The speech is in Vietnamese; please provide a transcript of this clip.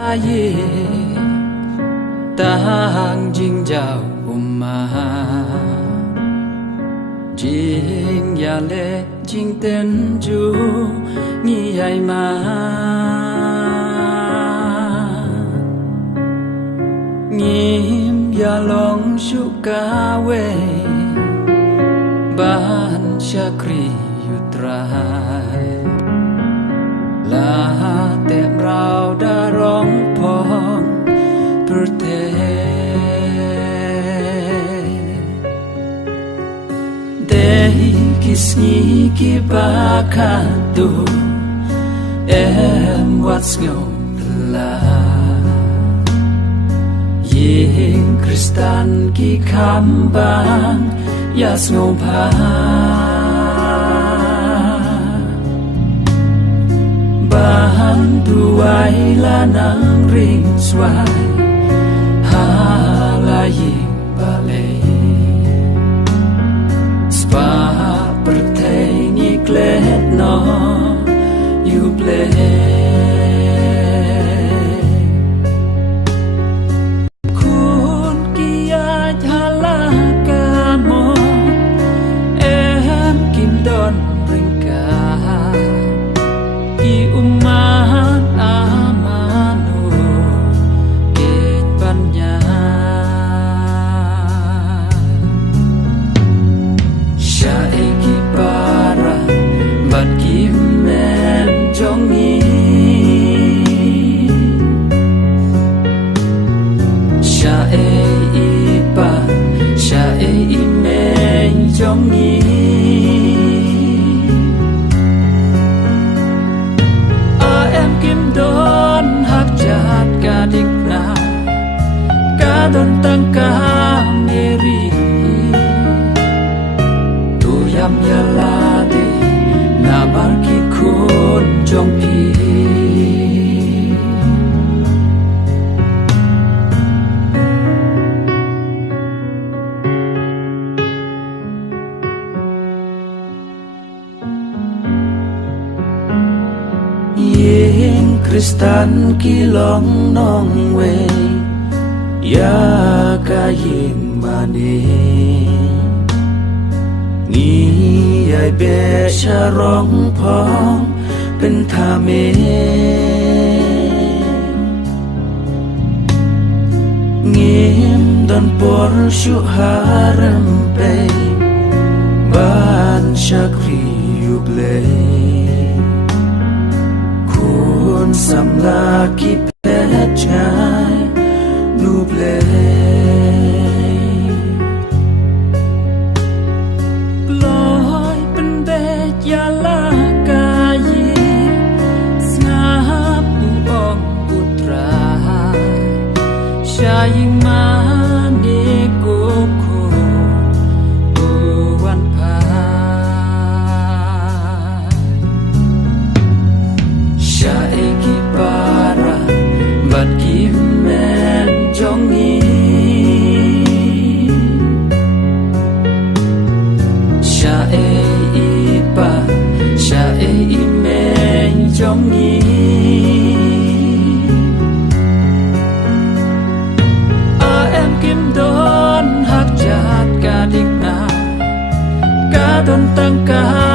ye tang jing giao ma jing ya le jing ten ju ni ai ma nim ya long shu ka we ban shakri yutrai la te rao da rong pong per te dei kisni ki bakatu em what's ngom la ying kristan ki kambang yas ngom pa bahan tuai lanang ring swai halaying balay spa perteni klet no you kun kia halaka mo em kim don ring ka umat amanu ket banya syaiki para bat kimen jongi syai pa syai men jongi don tang ka meri tu yam ya la de na bar ki khon jong pi yeng kristan ki long nong we ya kaying mani ni ai be sharong pong pen thame ngim don por shu haram pe ban shakri yuble kun samla ki pe chai nuble loy pen be yala kayi snap ong putra shaying mani koko wan pa shaiki para bat kimen jongi syai ipa syai men jongi am kim don hak jat ka dikna ka don tang ka